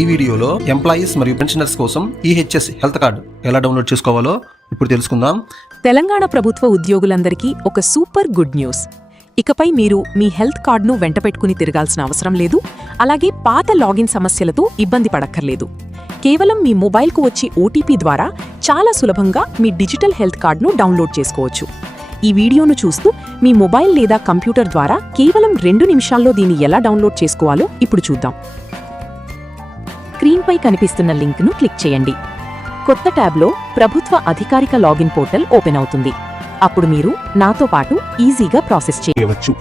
ఈ వీడియోలో ఎంప్లాయీస్ మరియు పెన్షనర్స్ కోసం ఈహెచ్ఎస్ హెల్త్ కార్డు ఎలా డౌన్లోడ్ చేసుకోవాలో ఇప్పుడు తెలుసుకుందాం. తెలంగాణ ప్రభుత్వ ఉద్యోగులందరికీ ఒక సూపర్ గుడ్ న్యూస్. ఇకపై మీరు మీ హెల్త్ కార్డును వెంటపెట్టుకుని తిరగాల్సిన అవసరం లేదు. అలాగే పాత లాగిన్ సమస్యలతో ఇబ్బంది పడక్కర్లేదు. కేవలం మీ మొబైల్కు వచ్చి ఓటీపీ ద్వారా చాలా సులభంగా మీ డిజిటల్ హెల్త్ కార్డును డౌన్లోడ్ చేసుకోవచ్చు. ఈ వీడియోను చూస్తూ మీ మొబైల్ లేదా కంప్యూటర్ ద్వారా కేవలం 2 నిమిషాల్లో దీన్ని ఎలా డౌన్లోడ్ చేసుకోవాలో ఇప్పుడు చూద్దాం. స్క్రీన్పై కనిపిస్తున్న లింక్ను క్లిక్ చేయండి. కొత్త ట్యాబ్లో ప్రభుత్వ అధికారిక లాగిన్ పోర్టల్ ఓపెన్ అవుతుంది. అప్పుడు మీరు నాతో పాటు ఈజీగా ప్రాసెస్ చేయవచ్చు.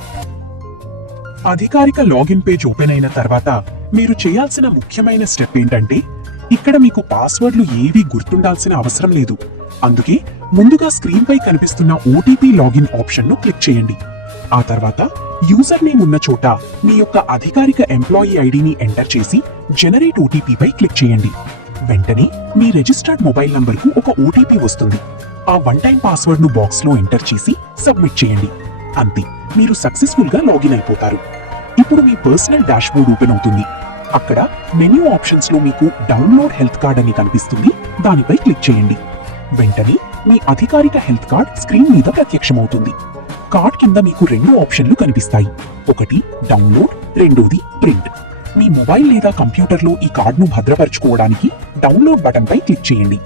అధికారిక లాగిన్ పేజ్ ఓపెన్ అయిన తర్వాత మీరు చేయాల్సిన ముఖ్యమైన స్టెప్ ఏంటంటే, ఇక్కడ మీకు పాస్వర్డ్లు ఏవీ గుర్తుండాల్సిన అవసరం లేదు. అందుకే ముందుగా స్క్రీన్పై కనిపిస్తున్న ఓటీపీ లాగిన్ ఆప్షన్ను క్లిక్ చేయండి. ఆ తర్వాత యూజర్ నేమ్ ఉన్న చోట మీ యొక్క అధికారిక ఎంప్లాయీ ఐడిని ఎంటర్ చేసి జనరేట్ ఓటీపీపై క్లిక్ చేయండి. వెంటనే మీ రిజిస్టర్డ్ మొబైల్ నంబర్కు ఒక ఓటీపీ వస్తుంది. ఆ వన్ టైం పాస్వర్డ్ను బాక్స్లో ఎంటర్ చేసి సబ్మిట్ చేయండి. అంతే, మీరు సక్సెస్ఫుల్గా లాగిన్ అయిపోతారు. ఇప్పుడు మీ పర్సనల్ డాష్బోర్డ్ ఓపెన్ అవుతుంది. అక్కడ మెన్యూ ఆప్షన్స్లో మీకు డౌన్లోడ్ హెల్త్ కార్డ్ అని కనిపిస్తుంది. దానిపై క్లిక్ చేయండి. వెంటనే మీ అధికారిక హెల్త్ కార్డ్ స్క్రీన్ మీద ప్రత్యక్షమవుతుంది. కార్డ్ కింద మీకు 2 ఆప్షన్లు కనిపిస్తాయి. ఒకటి డౌన్లోడ్, రెండోది ప్రింట్. మీ మొబైల్ లేదా కంప్యూటర్లో ఈ కార్డును భద్రపరచుకోవడానికి డౌన్లోడ్ బటన్పై క్లిక్ చేయండి.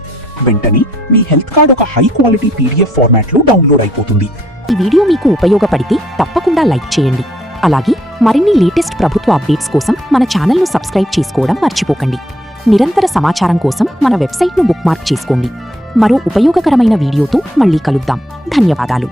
వెంటనే మీ హెల్త్ కార్డ్ ఒక హై క్వాలిటీ పీడిఎఫ్ ఫార్మాట్లో డౌన్లోడ్ అయిపోతుంది. ఈ వీడియో మీకు ఉపయోగపడితే తప్పకుండా లైక్ చేయండి. అలాగే మరిన్ని లేటెస్ట్ ప్రభుత్వ అప్డేట్స్ కోసం మన ఛానల్ను సబ్స్క్రైబ్ చేసుకోవడం మర్చిపోకండి. నిరంతర సమాచారం కోసం మన వెబ్సైట్ను బుక్మార్క్ చేసుకోండి. మరో ఉపయోగకరమైన వీడియోతో మళ్ళీ కలుద్దాం. ధన్యవాదాలు.